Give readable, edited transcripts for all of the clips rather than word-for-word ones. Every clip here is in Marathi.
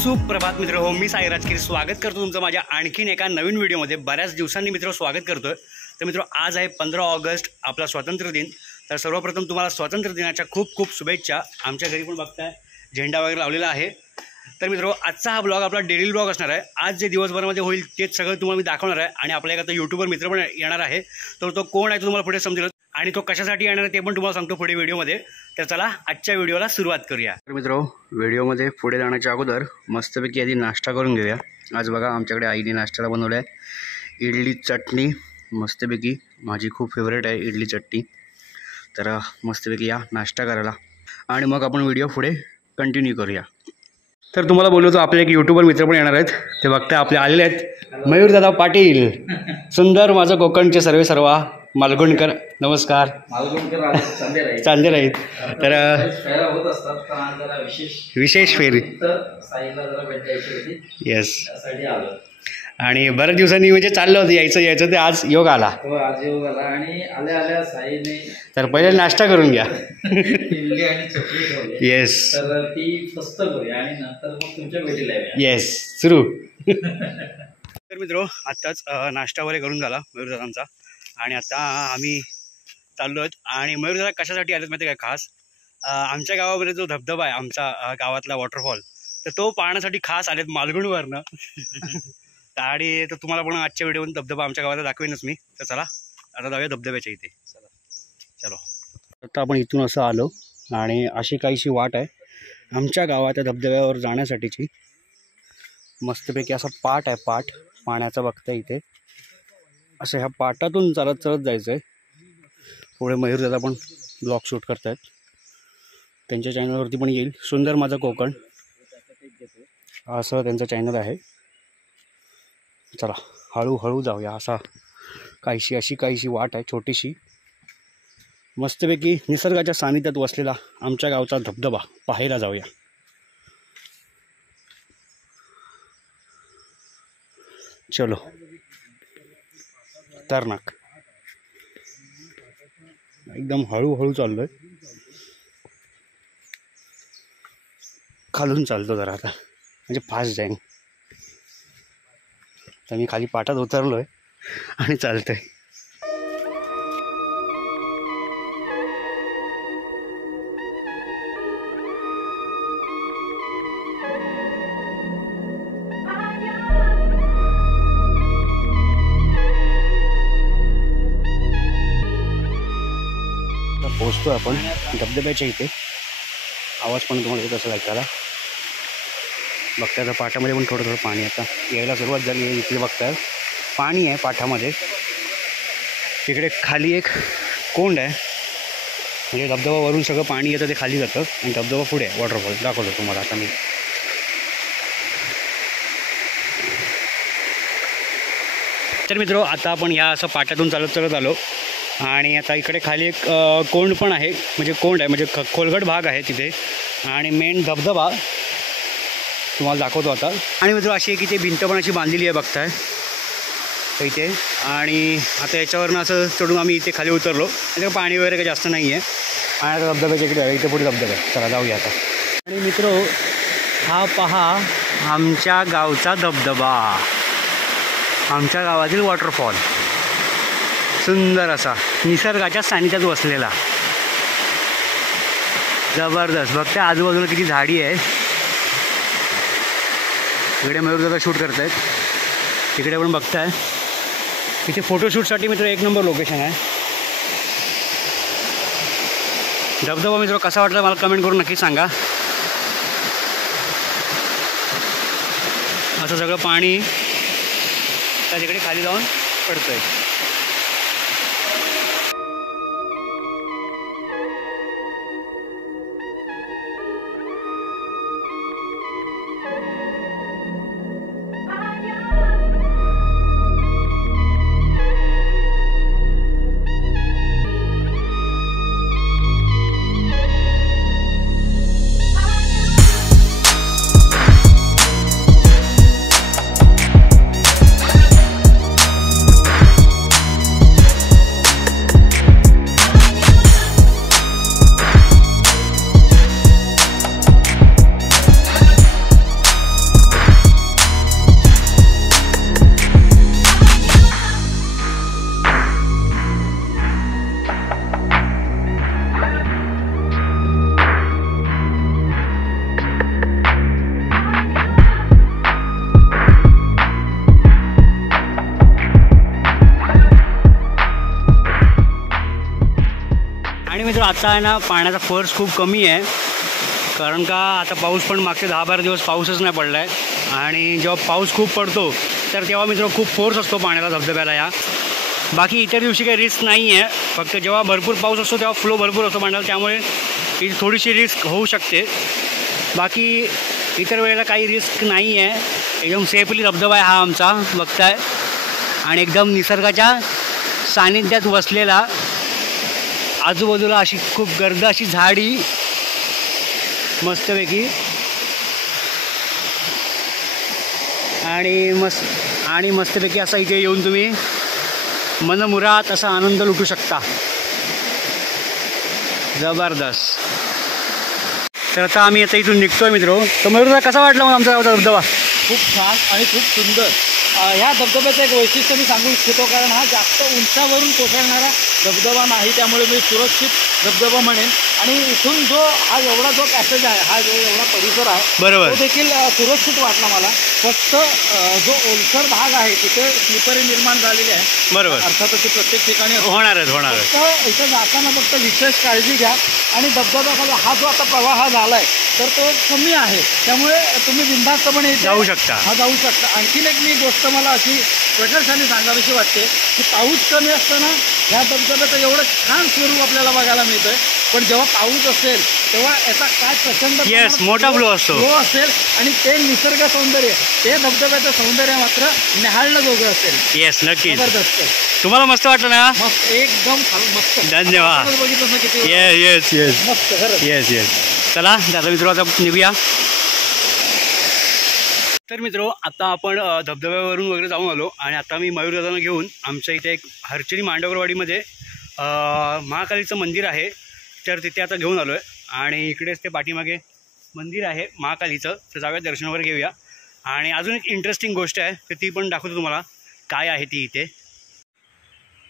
सुप्रभात मित्र हो, मी साई राजकीर स्वागत करतो तुमचं माझ्या आणखीन एका नवीन व्हिडिओमध्ये। बऱ्याच दिवसांनी मित्र स्वागत करतोय। तर मित्र आज आहे 15 ऑगस्ट आपला स्वातंत्र्य दिन। तर सर्वप्रथम तुम्हाला स्वातंत्र्य दिनाच्या खूप खूप शुभेच्छा। आमच्या घरी पण बघताय झेंडा वगैरे लावलेला आहे। तर मित्र आजचा हा ब्लॉग आपला डेली ब्लॉग असणार आहे। आज जे दिवसभरामध्ये होईल तेच सगळं तुम्हाला मी दाखवणार आहे आणि आपल्या एक आता यूट्यूबर मित्र पण येणार आहे। तर तो कोण आहे तुम्हाला पुढे समजेल आणि तो कशासाठी येणार आहे ते पण तुम्हाला सांगतो पुढे व्हिडिओमध्ये। तर चला आजच्या व्हिडिओला सुरुवात करूया। तर मित्र व्हिडिओमध्ये पुढे जाण्याच्या अगोदर मस्तपैकी आधी नाश्ता करून घेऊया। आज बघा आमच्याकडे आईने नाश्त्याला बनवलं आहे इडली चटणी मस्तपैकी। माझी खूप फेवरेट आहे इडली चटणी। तर मस्तपैकी या नाश्ता करायला आणि मग आपण व्हिडिओ पुढे कंटिन्यू करूया। तर तुम्हाला बोललो तो आपले एक यूट्यूबर मित्र पण येणार आहेत। ते बघताय आपले आलेले आहेत मयूरदादा पाटील, सुंदर माझं कोकणचे सर्वेसर्वा मालगुणकर। नमस्कार। चांदेर आहेत। तर विशेष फेरी येस आणि बऱ्याच दिवसांनी म्हणजे चाललं होतं यायचं ते आज योग आला। आणि आल्या साईने तर पहिले नाश्ता करून घ्या। इडली आणि चटणी येस तर ती फस्त करूया आणि नंतर मग तुमच्या भेटीला येऊया। येस सुरू। तर मित्र आत्ताच नाश्ता वगैरे करून झाला मयूरदादांचा आणि आता आम्ही चाललो आहेत। आणि मयूरदादा कशासाठी आलेत माहिती काय, खास आमच्या गावामध्ये जो धबधबा आहे आमचा गावातला वॉटरफॉल, तर तो पाहण्यासाठी खास आलेत मालगुणवरनं। आणि तर तुम्हाला पण आजच्या व्हिडिओमध्ये धबधबा आमच्या गावाला दाखवेनच मी। तर चला आता जाऊया धबधब्याच्या इथे। चलो आता आपण इथून असं आलो आणि अशी काहीशी वाट आहे आमच्या गावाच्या धबधब्यावर जाण्यासाठीची। मस्तपैकी असा पाट आहे, पाट पाण्याचा बघता इथे असं ह्या पाटातून चालत चालत जायचं आहे। पुढे मयूरदादा पण ब्लॉग शूट करतायत, त्यांच्या चॅनलवरती पण येईल सुंदर माझं कोकण असं त्यांचं चॅनल आहे। चला हळूहळू जाऊया। असा अशी काहीशी वाट आहे छोटीशी, मस्तपैकी निसर्गाच्या सानिध्यात वसलेला आमच्या गावचा धबधबा पाहायला जाऊया। चलो खतरनाक एकदम हळूहळू चाललोय, खालून चालतो जरा आता म्हणजे फास्ट जाईन। तर मी खाली पाटात उतरलोय आणि चालतोय। पोहोचतोय आपण धबधब्याच्या इथे। आवाज पण तुम्हाला येत असेल ऐकायला। बघताय पाटामध्ये पण थोडं पाणी आता यायला सुरुवात झाली आहे। इथे बघताय पाणी आहे पाठामध्ये। तिकडे खाली एक कोंड आहे, म्हणजे धबधबावरून सगळं पाणी येतं ते खाली जातं आणि धबधबा पुढे आहे। वॉटरफॉल दाखवतो तुम्हाला आता मी। तर मित्र आता आपण या असं पाटातून चालत चालत आलो आणि आता इकडे खाली एक कोंड पण आहे, म्हणजे कोंड आहे म्हणजे खोलगट भाग आहे तिथे आणि मेन धबधबा तुम्हाला दाखवतो आता। आणि मित्र अशी आहे की ते भिंत पण अशी बांधलेली आहे बघताय इथे। आणि आता याच्यावरनं असं चढून आम्ही इथे खाली उतरलो। इथे पाणी वगैरे काही जास्त नाही आहे आणि आता धबधब्याच्या इकडे आहे, इथे पुढे धबधबा आहे। चला जाऊया आता। आणि मित्र हा पहा आमच्या गावचा धबधबा, आमच्या गावातील वॉटरफॉल सुंदर असा निसर्गाच्या सानिध्यात बसलेला जबरदस्त। बघता आजूबाजूला किती झाडी आहे। इकडे मयूरदादा शूट करतायत, तिकडे पण बघताय तिथे फोटोशूटसाठी मित्र एक नंबर लोकेशन आहे। धबधबा मित्र कसा वाटला मला कमेंट करून नक्की सांगा। असं सगळं पाणी त्या तिकडे खाली जाऊन पडतंय। आणि मित्र आता आहे ना पाण्याचा फोर्स खूप कमी आहे, कारण का आता पाऊस पण मागचे 10-12 दिवस पाऊसच नाही पडला आहे. आणि जेव्हा पाऊस खूप पडतो तर तेव्हा मित्र खूप फोर्स असतो पाण्याला धबधब्याला या. बाकी इतर दिवशी काही रिस्क नाही आहे, फक्त जेव्हा भरपूर पाऊस असतो तेव्हा फ्लो भरपूर असतो पाण्याला, त्यामुळे इथे थोडीशी रिस्क होऊ शकते. बाकी इतर वेळेला काही रिस्क नाही आहे. एकदम सेफली धबधबा आहे हा आमचा, बघताय. आणि एकदम निसर्गाच्या सानिध्यात बसलेला, आजूबाजूला अशी खूप गर्द अशी झाडी मस्तपैकी, आणि मस्तपैकी असा इथे येऊन तुम्ही मनमुराद असा आनंद लुटू शकता. जबरदस्त. तर आता आम्ही आता इथून निघतोय मित्र. तर मयूरदा कसा वाटला मग आमचा गावचा धबधबा? खूप छान आणि खूप सुंदर. ह्या धबधब्याचं एक वैशिष्ट्य मी सांगू इच्छितो, कारण हा जास्त उंचावरून कोसळणारा धबधबा नाही, त्यामुळे मी सुरक्षित धबधबा म्हणेन. आणि इथून हा एवढा जो पॅसेज आहे, हा जो एवढा परिसर आहे, बरोबर, तो देखील सुरक्षित वाटला मला. फक्त जो ओलसर भाग आहे तिथे स्लिपरी निर्माण झालेली आहे. बरोबर, अर्थातच प्रत्येक ठिकाणी होणारच. फक्त इथं जाताना फक्त विशेष काळजी घ्या. आणि धबधब्याखाली हा जो आता प्रवाह झाला आहे तर तो कमी आहे, त्यामुळे तुम्ही बिनधास्तपणे जाऊ शकता. जाऊ शकता. आणखीन एक मी गोष्ट मला अशी प्रकर्षाने सांगावीशी वाटते की पाऊस कमी असताना ह्या धबधब्याचं एवढं छान स्वरूप आपल्याला बघायला मिळतंय, पण जेव्हा पाऊस असेल तेव्हा याचा काय प्रचंड मोठा फ्लो असेल आणि ते निसर्ग सौंदर्य, ते धबधब्याचं सौंदर्य मात्र न्याहाळणं जोगं असेल. येस, नक्की. जबरदस्त. तुम्हाला मस्त वाटलं ना? मस्त, एकदम मस्त. धन्यवाद. बघितलं ना किती येस मस्त. खरंच. येस. चला दादा मित्र आता निघूया. तर मित्रो आता आपण धबधब्यावरून वगैरे जाऊन आलो आणि आता मी मयूर दादांना घेऊन आमच्या इथे एक हरचरी मांडवगरवाडीमध्ये महाकालीचं मंदिर आहे, तर तिथे आता घेऊन आलो आहे. आणि इकडेच ते पाठीमागे मंदिर आहे महाकालीचं, तर जाऊया दर्शन वगैरे घेऊया. आणि अजून एक इंटरेस्टिंग गोष्ट आहे तर ती पण दाखवतो तुम्हाला काय आहे ती इथे.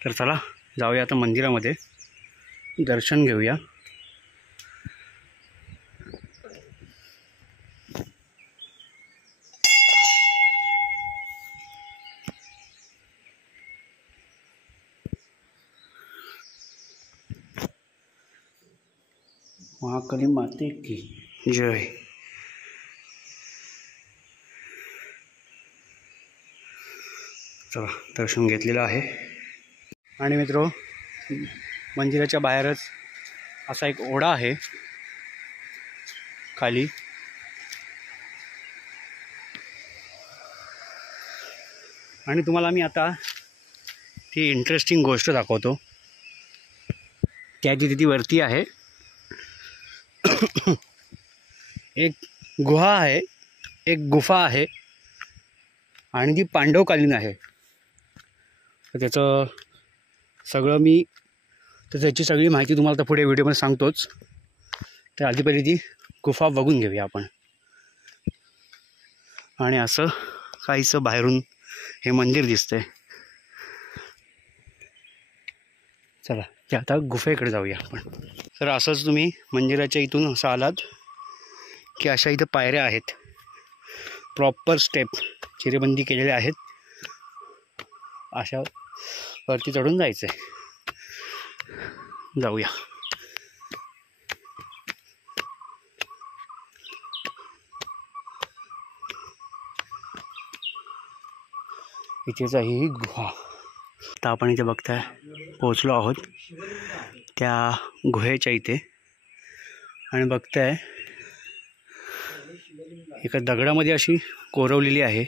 तर चला जाऊया आता मंदिरामध्ये दर्शन घेऊया. महाकाली माते की जय. चला दर्शन घेतलेलं आहे. आणि मित्रो मंदिराच्या बाहेरच असा एक ओढा आहे खाली. आणि तुम्हाला मी आता ती इंटरेस्टिंग गोष्ट दाखवतो. त्याची ती वरती आहे एक गुहा आहे, एक गुफा आहे आणि ती पांडवकालीन आहे. तर त्याचं त्याची सगळी माहिती तुम्हाला तर पुढे व्हिडिओमध्ये सांगतोच. तर आधी पहिले ती गुफा बघून घेऊया आपण. आणि असं काहीसं बाहेरून हे मंदिर दिसतंय. चला की आता गुफेकडे जाऊया आपण. तर असंच तुम्ही मंदिराच्या इथून असं आलात की अशा इथं पायऱ्या आहेत, प्रॉपर स्टेप चिरेबंदी केलेल्या आहेत. अशा वरती चढून जायचं आहे. जाऊया. इथेच आहे ही गुहा. आता आपण इथे बघताय पोहोचलो आहोत त्या गुहेच्या इथे. आणि बघताय एका दगडामध्ये अशी कोरवलेली आहे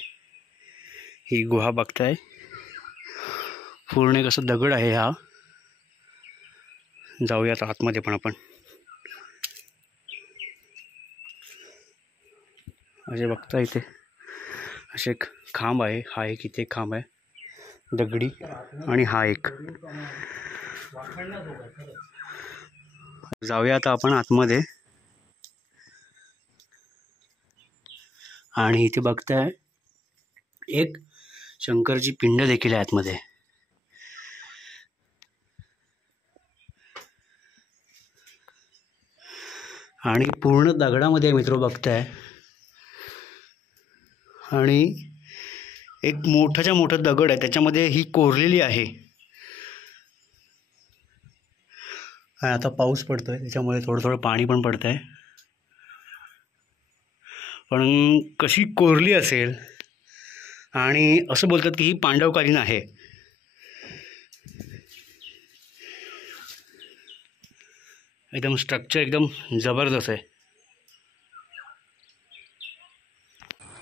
ही गुहा. बघताय पूर्ण एक असं दगड आहे हा. जाऊयात आतमध्ये पण आपण. असे बघता इथे असे एक खांब आहे, हा एक इथे खांब आहे दगडी, आणि हा एक. जाऊया आता आपण आतमध्ये. आणि इथे बघताय एक शंकरची पिंड देखील आहे आतमध्ये. आणि पूर्ण दगडामध्ये मित्र बघताय. आणि एक मोठाच्या मोठा दगड आहे, त्याच्यामध्ये ही कोरलेली आहे. आणि आता पाऊस पडतो आहे त्याच्यामुळे थोडं थोडं पाणी पण पडतं आहे. पण कशी कोरली असेल, आणि असं बोलतात की ही पांडवकालीन आहे. एकदम स्ट्रक्चर एकदम जबरदस्त आहे.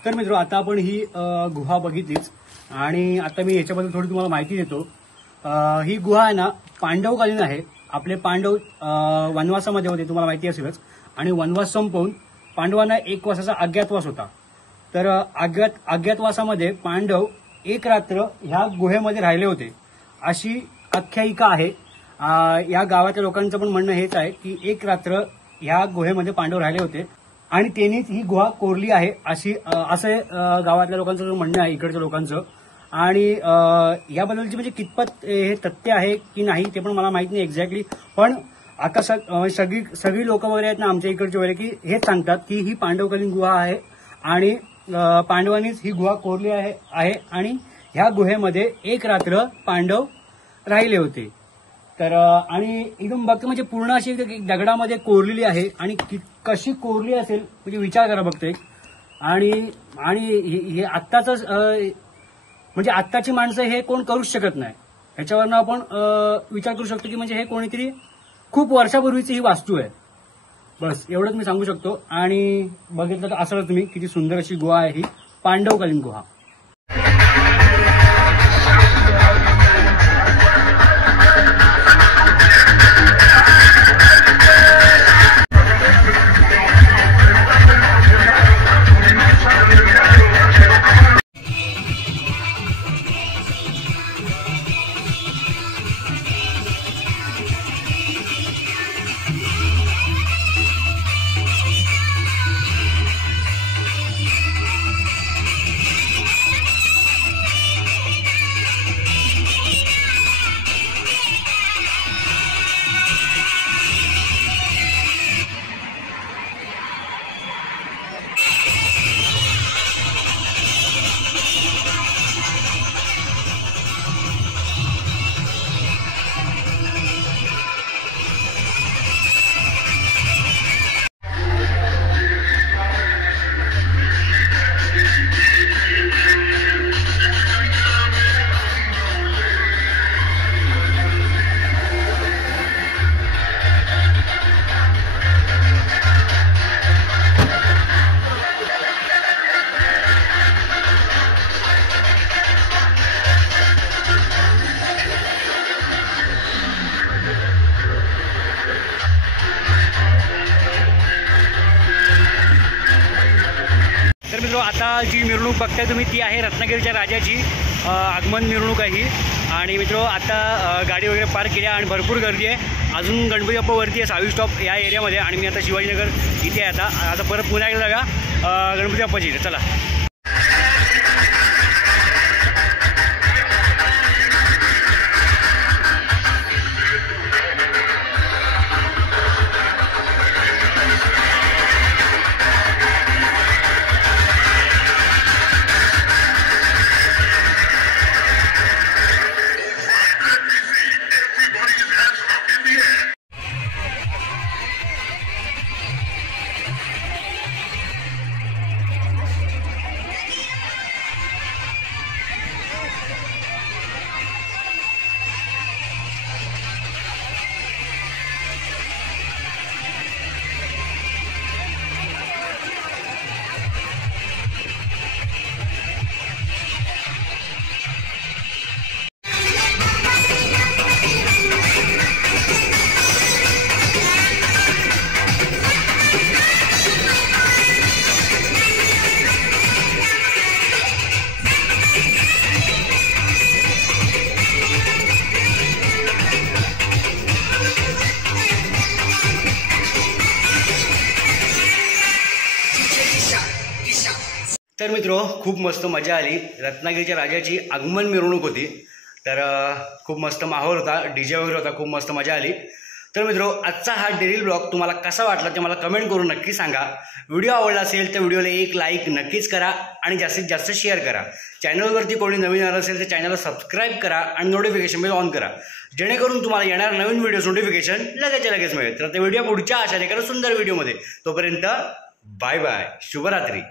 तर मित्रो, आता आपण ही गुहा बघितलीच, आणि आता मी याच्याबद्दल थोडी तुम्हाला माहिती देतो. ही गुहा आहे ना पांडवकालीन आहे. आपले पांडव वनवासामध्ये होते, तुम्हाला माहिती असेलच. आणि वनवास संपवून पांडवांना 1 वर्षाचा अज्ञातवास होता. तर अज्ञातवासामध्ये पांडव 1 रात्र ह्या गुहेमध्ये राहिले होते, अशी आख्यायिका आहे. या गावाच्या लोकांचं पण म्हणणं हेच आहे की 1 रात्र ह्या गुहेमध्ये पांडव राहिले होते आणि त्यांनीच ही गुहा कोरली आहे, असं गावातल्या लोकांचं म्हणणं आहे, इकडच्या लोकांचं. आणि याबद्दलची म्हणजे कितपत हे तथ्य आहे की नाही ते पण मला माहित नाही एक्झॅक्टली. पण आता सगळी लोक वगैरे आहेत ना आमच्या इकडचे वगैरे की हेच सांगतात की ही पांडवकालीन गुहा आहे आणि पांडवांनीच ही गुहा कोरली आहे आणि ह्या गुहेमध्ये 1 रात्र पांडव राहिले होते. तर आणि एकदम बघतो म्हणजे पूर्ण अशी दगडामध्ये कोरलेली आहे, आणि कशी कोरली असेल म्हणजे विचार करा बघतोय. आणि हे आत्ताच म्हणजे आत्ताची माणसं हे कोण करूच शकत नाही. ह्याच्यावरनं आपण विचार करू शकतो की म्हणजे हे कोणीतरी खूप वर्षापूर्वीची ही वास्तू आहे. बस एवढंच मी सांगू शकतो. आणि बघितलं तर असं तुम्ही किती सुंदर अशी गुहा आहे ही पांडवकालीन गुहा. आता जी मिरवणूक बघताय तुम्ही ती आहे रत्नागिरीच्या राजाची आगमन मिरवणूक आहे ही. आणि मित्रो आता गाडी वगैरे पार्क केली आणि भरपूर गर्दी आहे. अजून गणपती बाप्पा वरती आहे 6 स्टॉप या एरियामध्ये, आणि मी आता शिवाजीनगर इथे आहे. आता परत पुन्हा एकदा जाऊया गणपती बाप्पाची. चला. तर मित्रो खूप मस्त मजा आली. रत्नागिरीच्या राजाची आगमन मिरवणूक होती, तर खूप मस्त माहोल होता, DJ वगैरे होता, खूप मस्त मजा आली. तर मित्रो, आजचा हा डेली ब्लॉग तुम्हाला कसा वाटला ते मला कमेंट करून नक्की सांगा. व्हिडिओ आवडला असेल तर व्हिडिओला एक लाईक नक्कीच करा आणि जास्तीत जास्त शेअर करा. चॅनलवरती कोणी नवीन आलं असेल तर चॅनलला सबस्क्राईब करा आणि नोटिफिकेशन बेल ऑन करा, जेणेकरून तुम्हाला येणारा नवीन व्हिडिओ नोटिफिकेशन लगेच मिळेल. तर ते व्हिडिओ पुढच्या अशा एखाद्या सुंदर व्हिडिओमध्ये. तोपर्यंत बाय बाय, शुभरात्री.